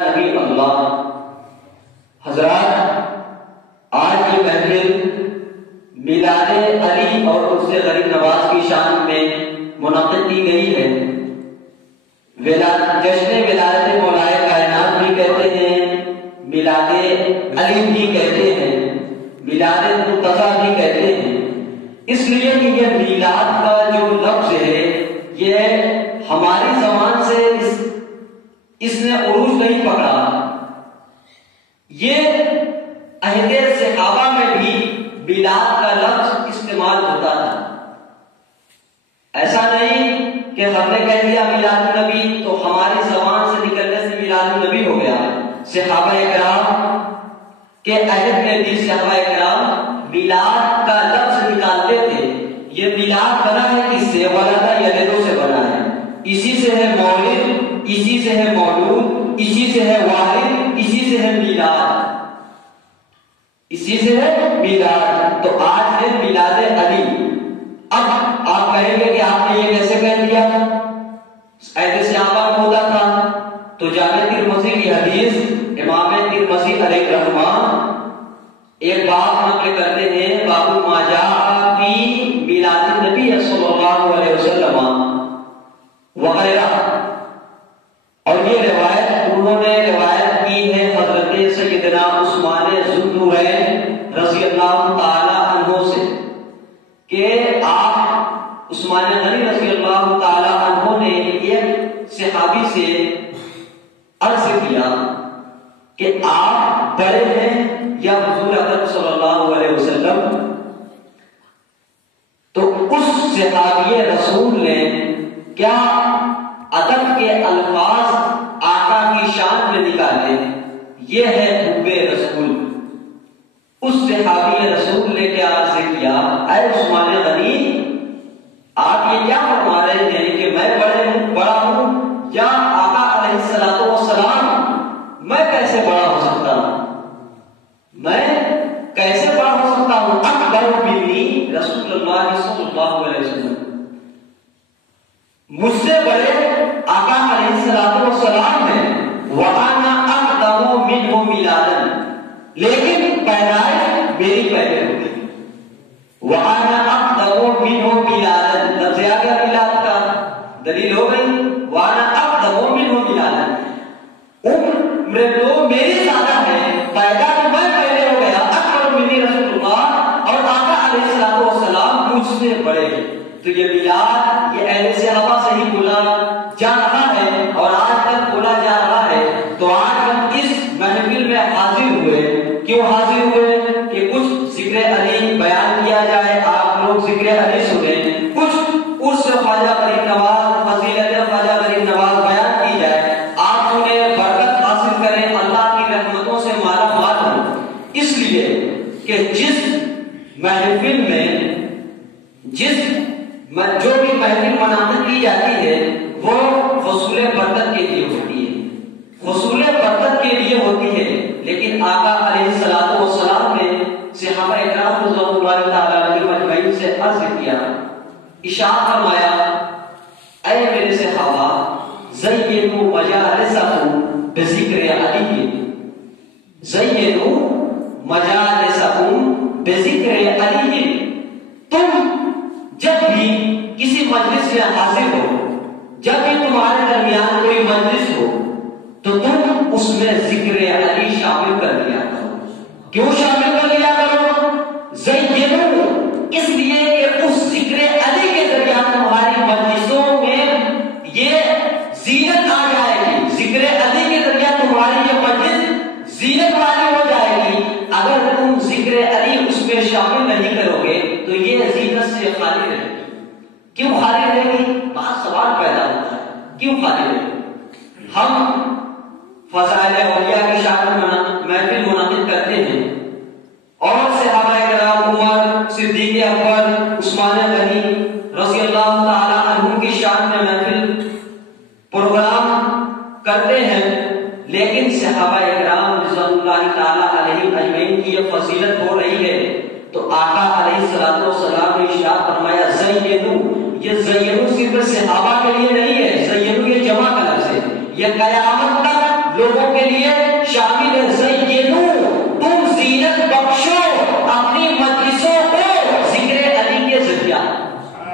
نبی اللہ حضرات، آج کی محفل میلاد علی اور اس سے غریب نواز کی شان میں منعقد کی گئی ہے۔ جشن ولادت مولائے کائنات بھی کہتے ہیں، میلاد علی بھی کہتے ہیں، میلاد مرتضیٰ بھی کہتے ہیں، اس لیے کہ یہ میلاد کا جو لفظ ہے یہ ہماری زبان سے اس نے عروج نہیں پکڑا۔ یہ عہد صحابہ میں بھی میلاد کا لفظ استعمال ہوتا تھا۔ ایسا نہیں کہ ہم نے کہہ دیا میلاد النبی تو ہماری زبان سے نکلنے سے میلاد النبی ہو گیا۔ صحابہ کرام کے عہد میں بھی صحابہ کرام میلاد کا لفظ نکالتے تھے۔ یہ میلاد بنا ہے کس سے؟ ولادہ یلدو سے بنا ہے، اسی سے ہے مولد، اسی سے ہے مولود، اسی سے ہے والد، اسی سے ہے میلاد، اسی سے ہے میلاد۔ تو آج ہے میلاد علی۔ اب آپ کہیں گے کہ آپ نے یہ کیسے کہہ دیا؟ عہد صحابہ میں ہوتا تھا۔ تو جامع ترمذی کی حدیث امام ترمذی علیہ الرحمہ ایک باب نقل کرتے ہیں، باب ما جاء فی میلاد النبی صلی اللہ علیہ وسلم وغیرہ، اور یہ روایت انہوں نے روایت کی ہے حضرت سیدنا عثمان ذوالنورین رضی اللہ تعالی عنہ سے کہ آپ عثمان غنی رضی اللہ تعالی عنہ نے ایک صحابی سے عرض کیا کہ آپ بڑے ہیں یا حضور اکرم صلی اللہ علیہ وسلم؟ تو اس صحابی رسول نے کیا ادب کے الفاظ آقا کی شان میں نکالے، یہ ہے حب رسول۔ اس صحابی رسول نے کیا عرض کیا، اے عثمان غنی، آپ یہ کیا فرما رہے ہیں کہ میں بڑا ہوں یا آقا علیہ الصلوۃ والسلام؟ میں کیسے بڑا ہو سکتا ہوں؟ میں کیسے بڑا ہو سکتا ہوں؟ اکبر منی رسول اللہ صلی اللہ علیہ وسلم، مجھ سے بڑے آقا علیہ الصلوۃ والسلام ہیں، وانا اقدم منہ میلادا، لیکن پیدائش میری پہلے ہو گئی۔ وانا اقدم منہ میلادا، لفظ آ گیا میلاد کا، دلیل ہو گئی، وانا اقدم منہ میلادا، عمر تو میری زیادہ ہے، پیدا تو میں پہلے ہو گیا، اکبر منی رسول اللہ، اور آقا علیہ الصلوۃ والسلام مجھ سے بڑے ہیں۔ تو یہ میلاد یہ اہل صحابہ سے ہی بولا جا رہا ہے اور آج تک بولا جا رہا ہے۔ تو آج ہم اس محفل میں حاضر ہوئے، کیوں حاضر ہوئے؟ کہ کچھ ذکر علی بیان کیا جائے، آپ لوگ ذکر علی سنیں، کچھ اس خواجہ غریب نواز، فضیلت خواجہ غریب نواز بیان کی جائے، آپ انہیں برکت حاصل کریں، اللہ کی رحمتوں سے مالا مال ہوں۔ اس لیے کہ جس محفل میں جو بھی محفل منعقد کی جاتی ہے وہ حصول برکت کے لیے ہوتی ہے، حصول برکت کے لیے ہوتی ہے، لیکن آقا علیہ الصلوۃ والسلام نے صحابہ کرام رضوان اللہ تعالی علیہم اجمعین سے عرض کیا، ارشاد فرمایا، اے میرے صحابہ، زینوا مجالسکم بذکر علی، زینوا مجالسکم بذکر علی، تم جب بھی کسی مجلس میں حاضر ہو، جب بھی تمہارے درمیان کوئی مجلس ہو تو تم اس میں ذکر علی شامل کر لیا کرو۔ کیوں شامل کر لیا کرو؟ زینو، اس لیے کہ اس ذکر علی کے ذریعے تمہاری مجلسوں میں یہ زینت آ جائے گی، ذکر علی کے ذریعے تمہاری یہ مجلس زینت والی ہو جائے گی۔ اگر تم ذکر علی اس میں شامل نہیں کرو گے تو یہ زینت سے خالی رہے گی۔ کیوں خالی رہے گی؟ بات سوال پیدا ہوتا ہے، کیوں خالی رہے گی؟ ہم فضائل اولیاء کی شان میں محفل منعقد کرتے ہیں اور صحابہ کرام عمر، صدیق اکبر، عثمان غنی رضی اللہ تعالی عنہ کی شان میں محفل پروگرام کرتے ہیں، لیکن صحابہ کرام رضوان اللہ تعالی علیہم اجمعین کی یہ فضیلت ہو رہی ہے تو آقا علیہ الصلوۃ والسلام نے ارشاد فرمایا، زینو، یہ زینو صرف صحابہ کے لیے نہیں ہے، زینو یہ جمع کا لفظ ہے، یہ قیامت تک لوگوں لوگوں کے لیے شامل ہے، زینو، تم زینت بخشو اپنی مجلسوں کو ذکر علی کے ذریعہ۔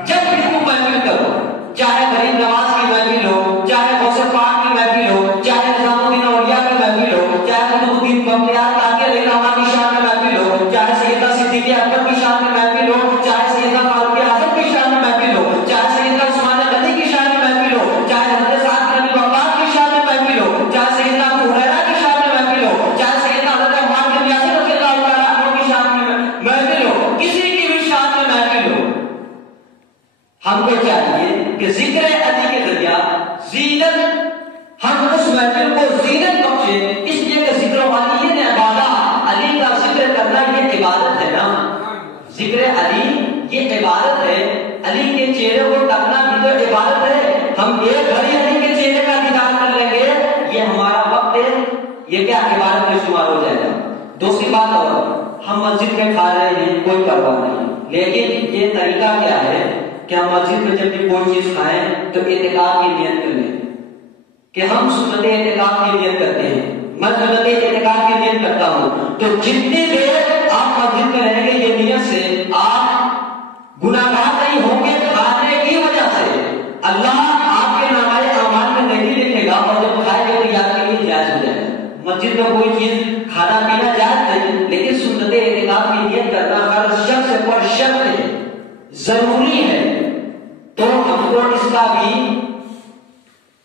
جب بھی تم محفل کرو، چاہے غریب نواز کی محفل ہو، چاہے غوث پاک کی محفل ہو، چاہے نظام الدین اولیاء کی محفل ہو، چاہے قطب الدین بختیار کاکر علیہ الرحمہ کی شان میں محفل ہو، چاہے سیدنا صدیق اکبر کی شان میں محفل ہو، چاہے سیدنا فاروق اعظم کی شان میں محفل ہو، چاہے سیدنا عثمان غنی کی شان میں محفل ہو، چاہے حضرت سعد بن ابی وقاص کی شان میں محفل ہو، چاہے سیدنا ابو ہریرہ کی شان میں محفل ہو، چاہے سیدنا حضرت عمار بن یاسر رضی اللہ تعالیٰ عنہ کی شان میں محفل ہو، کسی کی بھی شان میں محفل ہو، ہم کو چاہیے کہ ذکر علی کے ذریعہ زینت، ہم اس محفل کو زینت بخشے، اس لیے کہ ذکر علی نے عبادت، علی کا ذکر کرنا یہ عبادت ہے نا، ذکر علی یہ عبادت ہے، علی کے چہرے کو تکنا بھی تو عبادت ہے، ہم ایک گھڑی علی کے چہرے کا دیدار کر لیں گے، یہ ہمارا وقت ہے، یہ کیا عبادت میں شمار ہو جائے گا۔ دوسری بات اور، ہم مسجد میں کھا رہے ہیں کوئی پرواہ نہیں، لیکن یہ طریقہ کیا ہے کہ ہم مسجد میں جب بھی کوئی چیز کھائیں تو اعتکاف کی نیت کر لیں کہ ہم سنت اعتکاف کی نیت کرتے ہیں، میں سنت اعتکاف کی نیت کرتا ہوں، تو جتنی دیر آپ مسجد میں رہیں گے یہ نیت سے آپ گناہگار نہیں ہوں گے، کھانے کی وجہ سے اللہ آپ کے نامۂ اعمال میں نہیں لکھے گا، اور جب کھائے گا تو یاد کے لیے جائز ہو جائے گا۔ مسجد میں کوئی چیز کھانا پینا جائز نہیں، لیکن سنت اعتکاف کی نیت کرنا ہر شخص پر شرط ہے، ضروری ہے، تو ہم کو اس کا بھی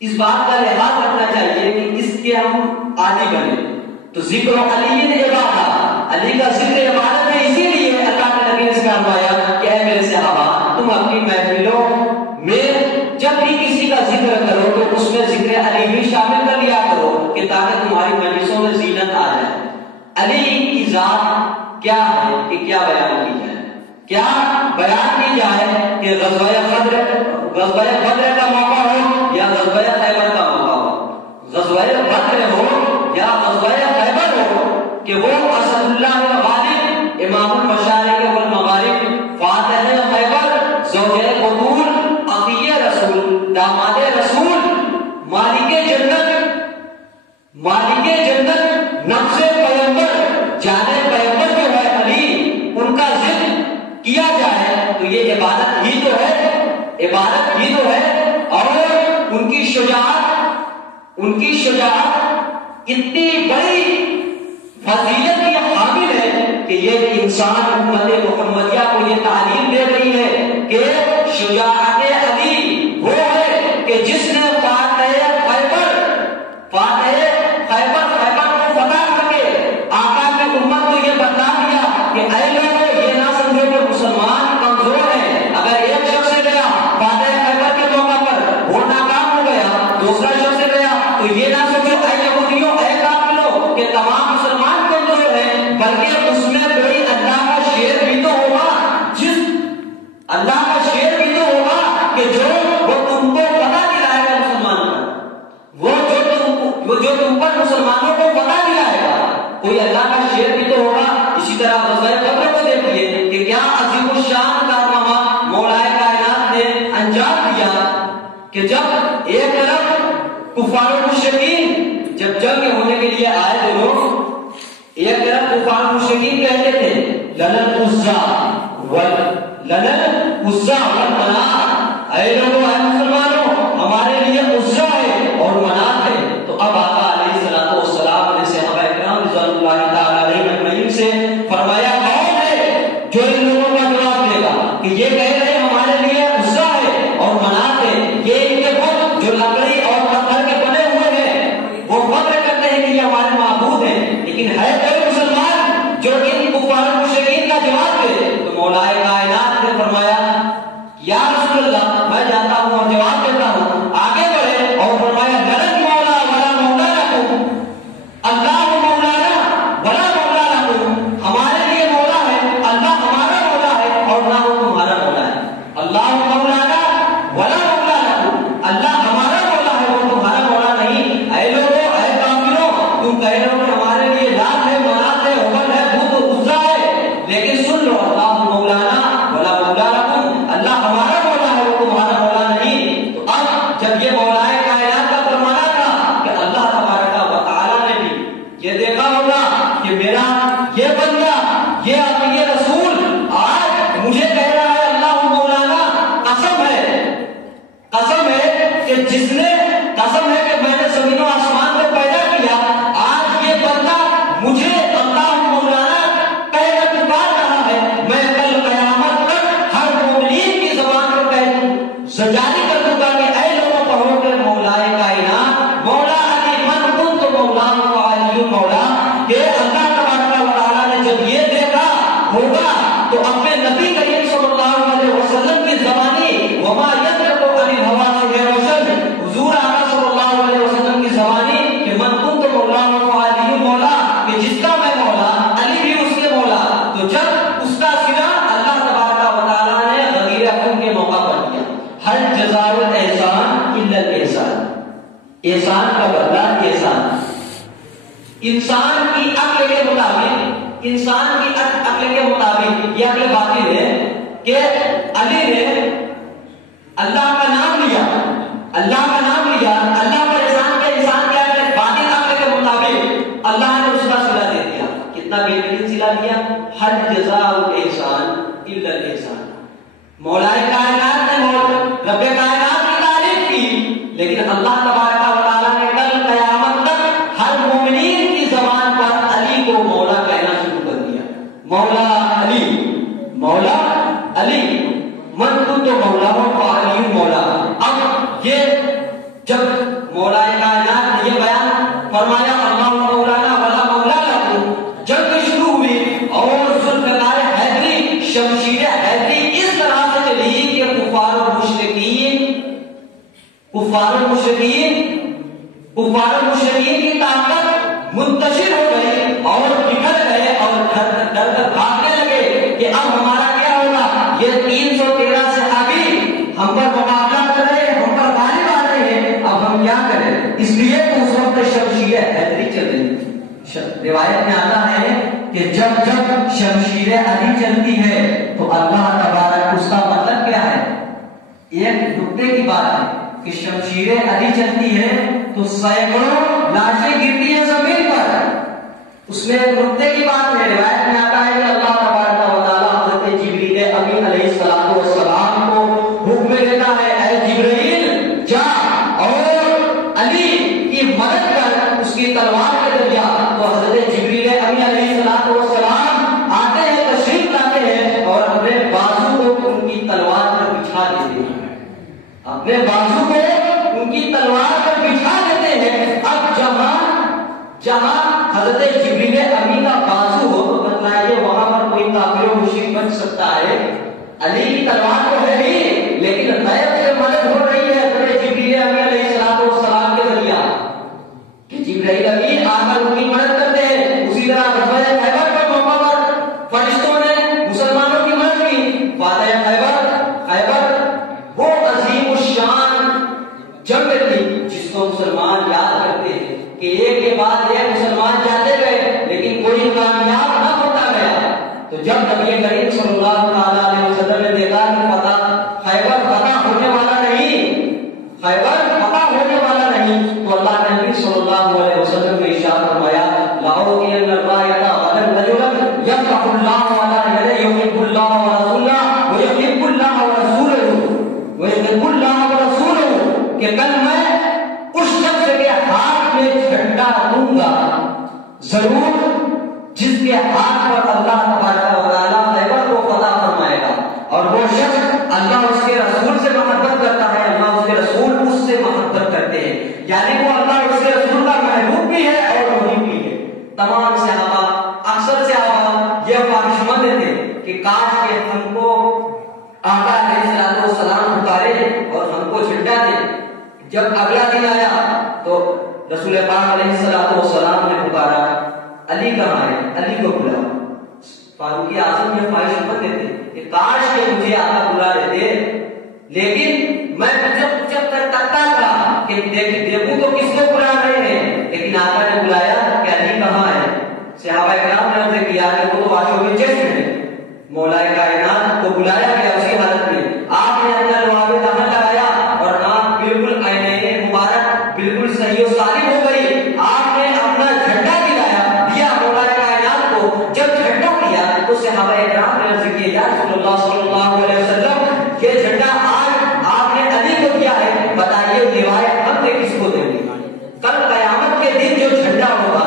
اس بات کا لحاظ رکھنا چاہیے کہ اس کے ہم عادی بنے۔ تو ذکر علی نے عبادت، علی کا ذکر عبادت ہے، اسی لیے اللہ کے نبی نے فرمایا کہ اے میرے صحابہ تم اپنی محفلوں میں جب بھی کسی کا ذکر کرو تو اس میں ذکر علی بھی شامل کر لیا کرو کہ تاکہ تمہاری مجلسوں میں زینت آ جائے۔ علی کی ذات کیا ہے کہ کیا بیان کی جائے، کیا بیان کی جائے کہ غزوہ بدر کا موقع ہو یا غزوہ خیبر کا موقع ہو، غزوہ بدر ہو یا غزوہ خیبر ہو، کہ وہ اسد اللہ الغالب، امام المشارق والمغارب، فاتح خیبر، زوجہ بطول، عطیہ رسول، داماد رسول، مالک جنت، نفس پیغمبر، جان پیغمبر جو ہے علی، ان کا ذکر کیا جائے تو یہ عبادت ہی تو ہے، عبادت ہی تو ہے۔ اور ان کی شجاعت اتنی بڑی فضیلت کی حامل ہے کہ یہ انسان امت محمدیہ کو یہ تعلیم دے رہی ہے کہ شجاعت علی وہ ہے کہ جس نے فاتح خیبر کو فتح کر کے آقا کی امت کو یہ بتا دیا کہ اے لوگوں یہ نہ سمجھو کہ مسلمان کمزور ہے، اگر ایک شخص سے گیا فاتح خیبر کے موقع پر وہ ناکام ہو گیا، دوسرا شخص سے گیا تو یہ نہ سمجھو اے یہودیوں اے کافروں کہ تمام مسلمان کمزور ہیں، بلکہ اس میں کوئی اللہ کا شیر بھی تو ہوگا، اللہ کا شیر بھی تو ہوگا کہ جو وہ تم کو پتہ دلائے گا مسلمان کو، وہ جو تم پر مسلمانوں کو پتہ دلائے گا، کوئی اللہ کا شیر بھی تو ہوگا۔ اسی طرح غزوہ بدر کو دیکھیے کہ کیا عظیم الشان کارنامہ مولا کائنات نے انجام دیا کہ جب ایک طرف کفار و مشرکین جب جنگ ہونے کے لیے آئے دونوں، ایک طرف کفار و مشرکین کہتے تھے لنا العزا والمنات، اے لوگوں اے مسلمانوں ہمارے لیے عزا ہے اور منات ہے۔ تو اب آقا علیہ الصلوۃ والسلام نے صحابہ کرام رضوان اللہ تعالی علیہم اجمعین سے فرمایا کون ہے جو ان لوگوں کا جواب دے گا کہ یہ کہہ رہے ہمارے لیے عزا ہے اور منات ہے، یہ ان کے بت جو لکڑی اور پتھر کے بنے ہوئے ہیں وہ فخر کرتے ہیں کہ یہ ہمارے معبود ہیں، لیکن ہے کوئی مسلمان جو ان کفار مشرکین کا جواب دے؟ تو مولا کائنات نے فرمایا یا رسول اللہ میں جاتا ہوں اور جواب دیتا ہوں، آگے بڑھے اور فرمایا لن مولا ولا مولا لکم، اللہ مولانا ولا مولا لکم، ہمارے لیے مولا ہے، اللہ ہمارا مولا ہے اور نہ وہ تمہارا مولا ہے، اللہ مولانا ولا مولا لکم، اللہ ہمارا مولا ہے وہ تمہارا مولا نہیں۔ اے لوگوں اے کافروں تم کہہ رہے ہو کہ ہمارے لیے لات ہے منات ہے حبل ہے بت عزا ہے، لیکن سن لو اللہ مولانا ولا مولا لکم، اللہ ہمارا مولا ہے وہ تمہارا مولا نہیں۔ تو اب جب یہ مولا کائنات کا فرمانا تھا کہ اللہ تبارک و تعالی کہ میرا یہ بندہ، یہ رسول آج مجھے کہہ رہا ہے اللہ مولانا، قسم ہے کہ جس نے، قسم ہے کہ میں نے زمین و آسمان کو پیدا کیا، آج یہ بندہ مجھے اللہ مولانا کہہ کر پکار رہا ہے، میں کل قیامت تک ہر مومنین کی زبان پر جاری کر دوں گا کہ اے لوگوں پڑھو کہ مولائے کائنات، مولا علی من کنت مولا وعلی مولا، کہ اللہ تبارک و تعالیٰ نے جب یہ دیکھا ہوگا تو اپنے نبی کریم صلی اللہ علیہ وسلم کی زبانی وما یذکر عن الہوا سے روشن، حضور آقا صلی اللہ علیہ وسلم کی زبانی کہ من کنت مولا وعلی مولا، کہ جس کا میں مولا علی بھی اس کے مولا، تو جب اس کا صلہ اللہ تبارک و تعالیٰ نے غدیر اکرم کے موقع پر دیا، ہر جزاء الاحسان الا الاحسان، احسان کا بدلہ احسان۔ انسان کی عقل کے مطابق، انسان کی عقل کے مطابق یہ عقل باطل ہے کہ علی نے اللہ کا نام لیا، اللہ کا نام لیا، اللہ پر احسان کا، انسان کیا ہے باطل عقل کے مطابق اللہ نے اس کا صلہ دے دیا۔ کتنا بہترین صلہ دیا، ہر جزاء الاحسان الا الاحسان۔ مولا کائنات نے رب کائنات کی تعریف کی، لیکن اللہ تبارک و تعالیٰ نے کل قیامت تک ہر مومنین کی زبان پر علی کو مولا کہنا شروع کر دیا۔ مولا علی، مولا علی، من کنت مولا وعلی مولا۔ اب یہ جب مولا کائنات نے یہ بیان فرمایا اللہ مولانا ولا مولا لکم، جنگ شروع ہوئی اور ذوالفقار حیدری، شمشیر حیدری اس طرح سے چلی کہ کفار و مشرکین کی طاقت منتشر ہو گئی اور بکھر گئے اور ڈر کر بھاگنے لگے کہ اب ہمارا کیا ہوگا، یہ 313 صحابی ہم پر مقابلہ کر رہے ہیں، ہم پر غالب آ رہے ہیں، اب ہم کیا کریں؟ اس لیے تو اس وقت شمشیر حیدری چل رہی۔ روایت میں آتا ہے کہ جب شمشیر علی چلتی ہے تو اللہ تبارک، اس کا مطلب کیا ہے؟ ایک نقطے کی بات ہے کہ شمشیر علی چلتی ہے تو سینکڑوں لاشیں گرتی ہیں زمین پر، اس میں ایک نقطے کی بات ہے۔ روایت میں آتا ہے کہ اللہ تبارک و تعالیٰ حضرت جبریل امین علیہ السلام کو حکم دیتا ہے، اے جبریل جا اور علی کی مدد کر اس کی تلوار کے ذریعہ۔ تو حضرت جبریل امین علیہ السلام آتے ہیں، تشریف لاتے ہیں اور اپنے بازو کو ان کی تلوار پر بچھا دیتے ہیں، اپنے بازو کو ان کی تلوار پر بچھا دیتے ہیں۔ اب جہاں حضرت جبریل امی کا بازو ہو تو بتلائیے وہاں پر کوئی کافر و مشرک بچ سکتا ہے؟ علی کی تلوار تو ہے ہی، لیکن غیب سے مدد ہو رہی ہے حضرت جبریل امی علیہ السلام کے ذریعہ کہ جبرائیل امی آ کر ان کی مدد کرتے ہیں۔ اسی طرح غزوہ خیبر کے موقع پر فرشتوں نے مسلمانوں کی مدد کی۔ فاتح خیبر وہ عظیم الشان جنگ تھی جس کو مسلمان یاد کرتے ہیں کہ ایک کے بعد ایک مسلمان جاتے گئے لیکن کوئی کامیاب نہ ہوتا گیا۔ تو جب نبی کریم صلی اللہ علیہ وسلم نے دیکھا کہ خیبر فتح ہونے والا نہیں، تو اللہ نے نبی صلی اللہ علیہ وسلم نے ارشاد فرمایا لاؤ کہ الرایۃ غدا رجلا یفتح اللہ علی یدیہ یحب اللہ ورسولہ ویحب اللہ ورسولہ، کہ کل میں اس شخص کے ہاتھ میں جھنڈا دوں گا ضرور جس کے ہاتھ پر اللہ تبارک و تعالیٰ خیبر کو فتح فرمائے گا، اور وہ شخص اللہ اس کے رسول سے محبت کرتا ہے، اللہ اس کے رسول اس سے محبت کرتے ہیں، یعنی وہ اللہ اس کے رسول کا محبوب بھی ہے اور محب بھی ہے۔ تمام صحابہ، اکثر صحابہ یہ خواہشمند تھے کہ کاش کہ ہم کو آقا علیہ السلام پکارے اور ہم کو جھنڈا دے۔ جب اگلا دن آیا تو رسول پاک علیہ السلام نے پکارا علی کہاں ہے، علی کو بلاؤ۔ فاروق اعظم یہ خواہشمند تھے کہ کاش کہ مجھے آقا بلا لیتے، لیکن میں جب تک تکتا تھا کہ دیکھوں تو کس کو بلا رہے ہیں، لیکن آقا نے بلایا کہ علی کہاں ہے۔ صحابہ کرام نے اسے کیا کہ وہ تو عاشق جشن ہے، مولا کائنات کو بلایا گیا اسی حالت میں، آپ نے اپنا لواب دہن لگایا اور آپ بالکل عینین مبارک بالکل صحیح و سالم ہو گئی، آپ نے اپنا جھنڈا دیا مولا کائنات رسول اللہ صلی اللہ علیہ وسلم یہ جھنڈا آج آپ نے علی کو دیا ہے، بتائیے روایت ہم نے کس کو دیں گے؟ کل قیامت کے دن جو جھنڈا ہوگا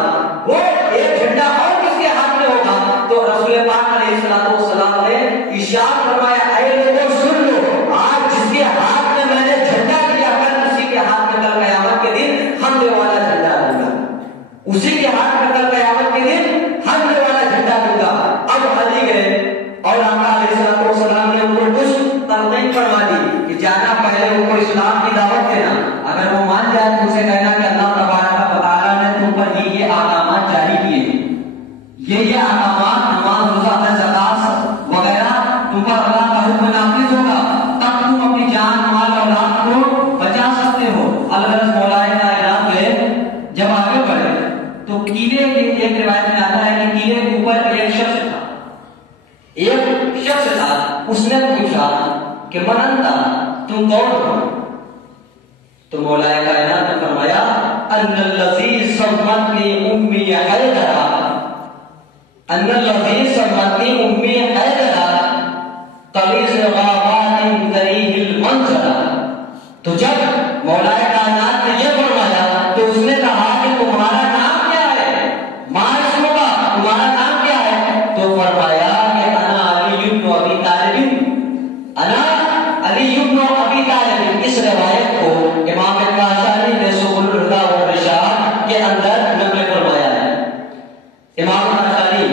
وہ ایک جھنڈا اور کس کے ہاتھ میں ہوگا؟ تو رسول پاک علیہ السلام نے ارشاد فرمایا اے لوگوں سن لو، آج جس کے ہاتھ میں میں نے جھنڈا دیا کل اسی کے ہاتھ میں کل قیامت کے دن حملے والا جھنڈا دوں گا، اسی کے ہاتھ میں کل قیامت کے دن حملے والا جھنڈا دوں گا۔ اب علی گئے اور آقا علیہ السلام نے ان کو کچھ تلقین فرما دی کہ جانا پہلے ان کو اسلام کی دعوت دینا، اگر وہ مان جائے تو اسے کہنا کہ اللہ تبارک و تعالیٰ نے تم پر یہ احکامات جاری کیے ہیں، یہ احکامات نماز روزہ حج زکات وغیرہ تم پر اللہ کا حکم نافذ ہوگا، تب تم اپنی جان مال اولاد کو بچا سکتے ہو۔ اللہ مولا کائنات گئے، جب آگے بڑھے تو کیلے کی ایک روایت میں آتا ہے کہ کیلے کے اوپر ایک شخص تھا، اس نے پوچھا کہ من انت، تم کون ہو؟ تو مولا کائنات نے فرمایا ان الذی سمتنی امی حیدرا، ان الذی سمتنی امی حیدرا قلیص غابات کریہ المنظر۔ تو جب مولا کائنات نے یہ فرمایا تو اس نے کہا کہ تمہارا نام کیا ہے؟ ماں کا تمہارا نام کیا ہے؟ تو فرمایا کہ انا علی بن ابی طالب، انا علی بن ابی طالب۔ اس روایت کو امام کاشانی نے سبل الہدی والرشاد کے اندر نقل فرمایا ہے۔ امام کاشانی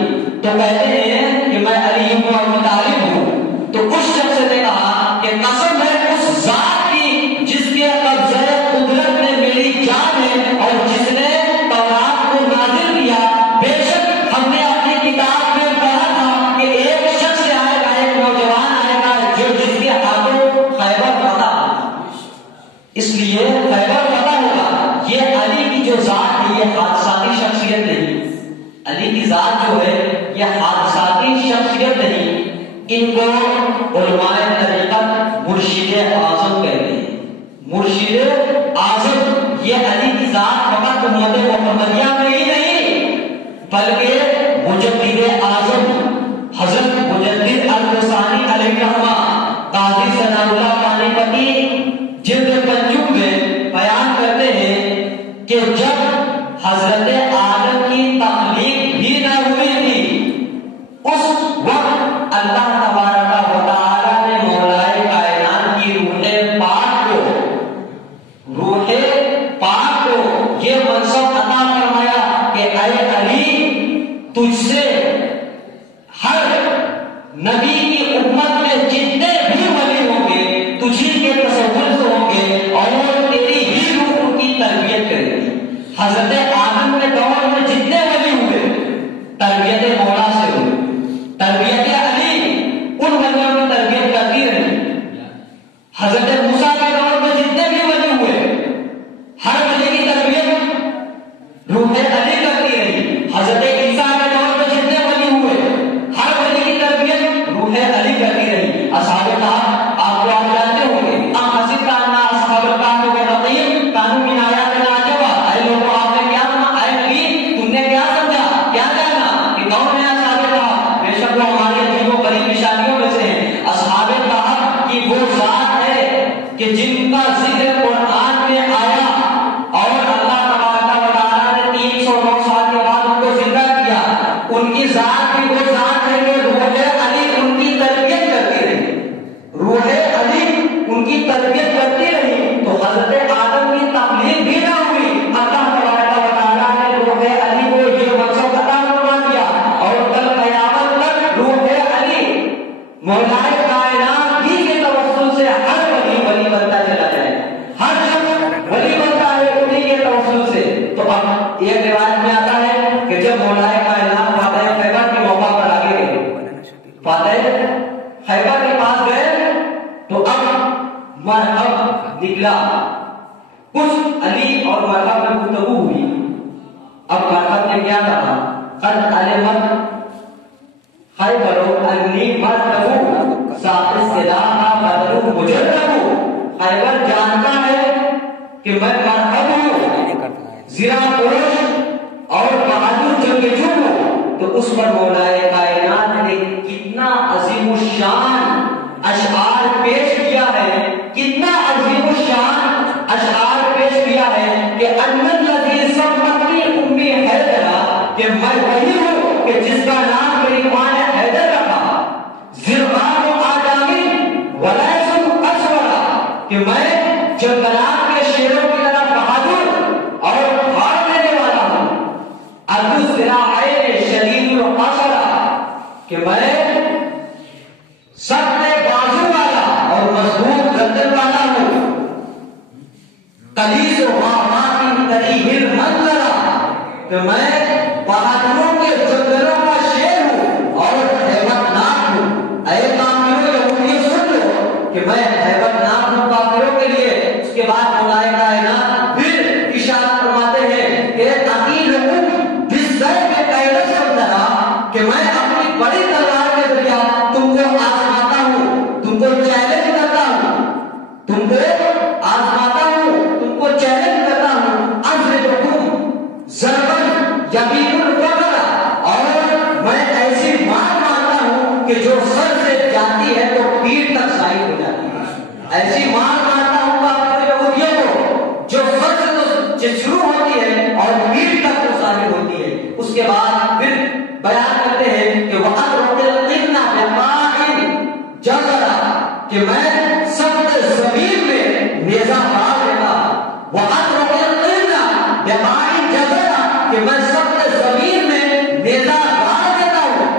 تو کہتے ہیں کہ میں علی بن ابی طالب ہوں، تو اس شخص نے کہا کہ قسم ہے اس ذات کی جس کے قبضہ قدرت میں میری جان ہے اور جس نے تورات کو نازل کیا، بے شک ہم نے اپنی کتاب میں پڑھا تھا کہ ایک شخص آئے گا، ایک نوجوان آئے گا جو جس کے ہاتھوں خیبر فتح ہوگا، اس لیے خیبر فتح ہوگا۔ یہ علی کی جو ذات ہے یہ حادثاتی شخصیت نہیں، علی کی ذات جو ہے یہ حادثاتی شخصیت نہیں، ان کو علماء طریقت مرشد اعظم کہتے ہیں۔ مرشد اعظم یہ علی کی ذات فقط امت محمدیہ میں ہی نہیں بلکہ مجدد اعظم حضرت مجدد الفسانی علیہ الرحمہ قاضی ثناء اللہ پانی پتی جلد 5 میں بیان کرتے ہیں کہ جب حضرت آدم کی تخلیق بھی نہ ہوئی تھی اس وقت اللہ تبارک و تعالی نے مولا کائنات کی روح پاک کو یہ منصب عطا فرمایا کہ اے علی تجھ سے ہر نبی کی امت میں جتنے بھی ولی ہوں گے تجھی کے تصور سے ہوں گے اور تیری ہی روح ان کی تربیت کرے گی۔ حضرت آدم کے دور میں جتنے ولی ہوئے تربیت مولا سے ہوئے، تربیت علی ان ولیوں کی تربیت کرتی رہی۔ حضرت موسیٰ کے دور میں جتنے بھی ولی ہوئے ہر ولی کی تربیت روح علی کرتی رہی۔ حضرت عیسیٰ کے دور میں جتنے ولی ہوئے ہر ولی کی تربیت روح علی کرتی رہی۔ اصحاب کہف آپ جانتے ہوں گے، ام حسبت ان اصحاب الکہف والرقیم کانوا من آیاتنا عجبا، اے لوگوں آپ نے کیا سنا، اے نبی تم نے کیا سمجھا، کیا جانا کہ کون ہے اصحاب کہف؟ بے شک وہ ہماری عجیب و غریب نشانیوں میں سے ہیں۔ اصحاب کہف کی وہ ذات ہے کہ جن کا ذکر قرآن میں آیا اور اللہ تبارک و تعالیٰ نے 309 سال کے بعد ان کو زندہ کیا، ان کی ذات بھی وہ ذات ہے کہ روح علی ان کی تربیت کرتی رہی، روح علی ان کی تربیت کرتی رہی۔ تو حضرت آدم کی تخلیق بھی نہ ہوئی، اللہ تبارک و تعالیٰ نے روح علی کو یہ منصب عطا فرما دیا اور کل قیامت تک روح علی مولا کائنات ہی کے توسل سے ہر ولی بنتا چلا جائے، ہر شخص ولی بنتا ہے انہی کے توسل سے۔ تو اب ایک روایت میں آتا ہے کہ جب مولا کائنات فاتح خیبر کے موقع پر آگے گئے، فاتح خیبر کے پاس گئے تو اب مرحب نکلا، کچھ علی اور مرحب میں گفتگو ہوئی۔ اب مرحب نے کیا کہا، قد علمت خیبر انی مرحب ذات السلاح بدر مجرب، خیبر جانتا ہے کہ میں مرحب ہوں، زرا پوش اور بہادر جنگجو ہوں۔ تو اس پر مولا کائنات نے کتنا عظیم الشان اشعار پیش کیا ہے، کتنا عظیم الشان اشعار پیش کیا ہے کہ ان الذی سمتنی امی حیدرا، کہ میں وہی ہوں کہ جس کا نام میری ماں نے حیدر رکھا، زرغام آدمی ولیس اسورا، کہ میں جنگلات کے شیروں کی طرح بہادر اور بھاگ لینے والا ہوں، ابو الذراعین شدید القسرا، کہ میں سخت بازو والا اور مضبوط گردن والا ہوں، قلیص غامات قریح المنظرہ، کہ میں بہادروں کے جنگلوں کا شیر ہوں اور ہیبت ناک ہوں۔ اے کافروں یہودیوں سن لو کہ میں ہیبت ناک ہوں کافروں کے لیے۔ اس کے بعد مولا کائنات پھر ارشاد فرماتے ہیں کہ اقیلکم بالسیف کیلس الدرا، کہ میں اپنی بڑی تلوار کے ذریعے تم کو آزماتا ہوں، تم کو چیلنج کرتا ہوں، تم کو آزماتا ہوں، تم کو چیلنج کرتا ہوں، اضربکم ضربن یبین الفقر، اور میں ایسی مار مارتا ہوں کہ جو سر سے جاتی ہے تو پیٹھ تک سائل ہو جاتی ہے، ایسی مار مارتا ہوں کافر یہودیوں کو جو سر سے تو شروع ہوتی ہے اور پیٹھ تک تو سائل ہوتی ہے۔ اس کے بعد پھر بیان کرتے ہیں کہ وَأَضْرِبُ الْقِرْنَ بِقَاعٍ جَزَرًا، کہ میں سخت زمین میں نیزہ مار دیتا، وَأَضْرِبُ الْقِرْنَ بِقَاعٍ جَزَرًا، کہ میں سخت زمین میں نیزہ مار دیتا ہوں،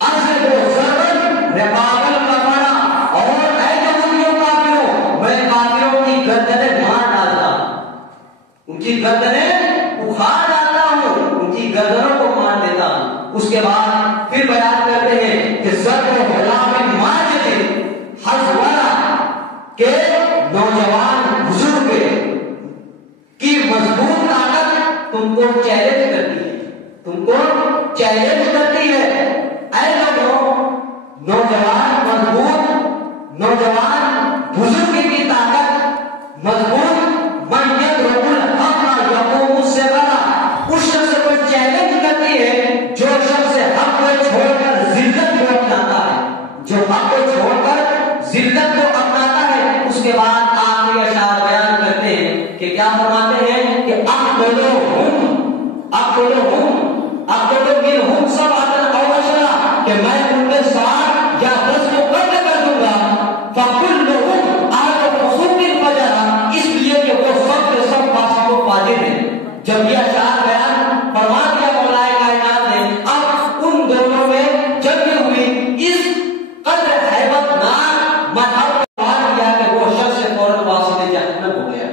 اضرب ضربًا رقاب القمر، اور اے یہودیوں کافروں میں کافروں کی گردنیں مار ڈالتا ہوں، ان کی گردنیں اکھاڑ ڈالتا ہوں، ان کی گردنوں کو مار دیتا ہوں۔ اس کے بعد پھر بیان کرتے ہیں کہ ضرب غلام ماجد حزورہ، کہ نوجوان بزرگ کی مضبوط طاقت تم کو چیلنج کرتی ہے، تم کو چیلنج کرتی ہے۔ اے لوگوں، نوجوان مضبوط، نوجوان بزرگ کی طاقت مضبوط، من یضرب الحق یقوم السبلا، اس شخص کو چیلنج کرتی ہے جو شخص حق کو چھوڑ کر ذلت کو اپناتا ہے، جو حق کو چھوڑ کر ذلت کو اپناتا ہے۔ اس کے بعد آخری اشعار بیان کرتے ہیں کہ کیا فرماتے ہیں کہ اقتلوا منہم سبعۃ او عشرہ، کہ میں ان کے 7 یا 10 کو قتل کر دوں گا، فکلہم اہل فسوق فجرا، اس لیے کہ وہ سب کے سب فاسق و فاجر ہیں۔ جب یہ اشعار بیان فرما دیا مولا کائنات نے، اب ان دونوں میں جنگ ہوئی، اس قدر ہیبت ناک مذہب کو بات کیا کہ وہ شخص فوراً واسطے جہنم ہو گیا۔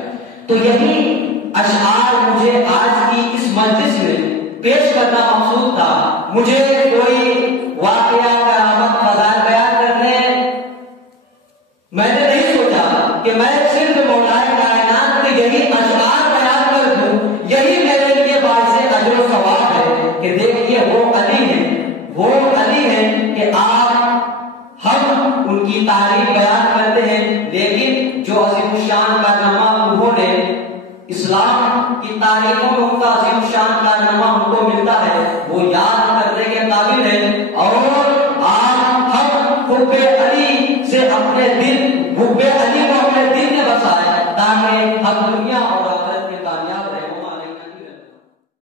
تو یہی اشعار مجھے آج کی اس مجلس میں پیش کرنا مقصود تھا۔ مجھے کوئی واقعہ کرامت فضائل بیان کرنے میں نے نہیں سوچا کہ میں صرف مولا کائنات کے یہی اشعار بیان کر دوں، یہی میرے لیے باعث اجر و ثواب ہے کہ دیکھیے وہ علی ہیں کہ آپ ہم ان کی تعریف بیان کرتے ہیں، لیکن جو عظیم الشان کارنامہ انہوں نے اسلام کی تاریخوں میں ان کا عظیم الشان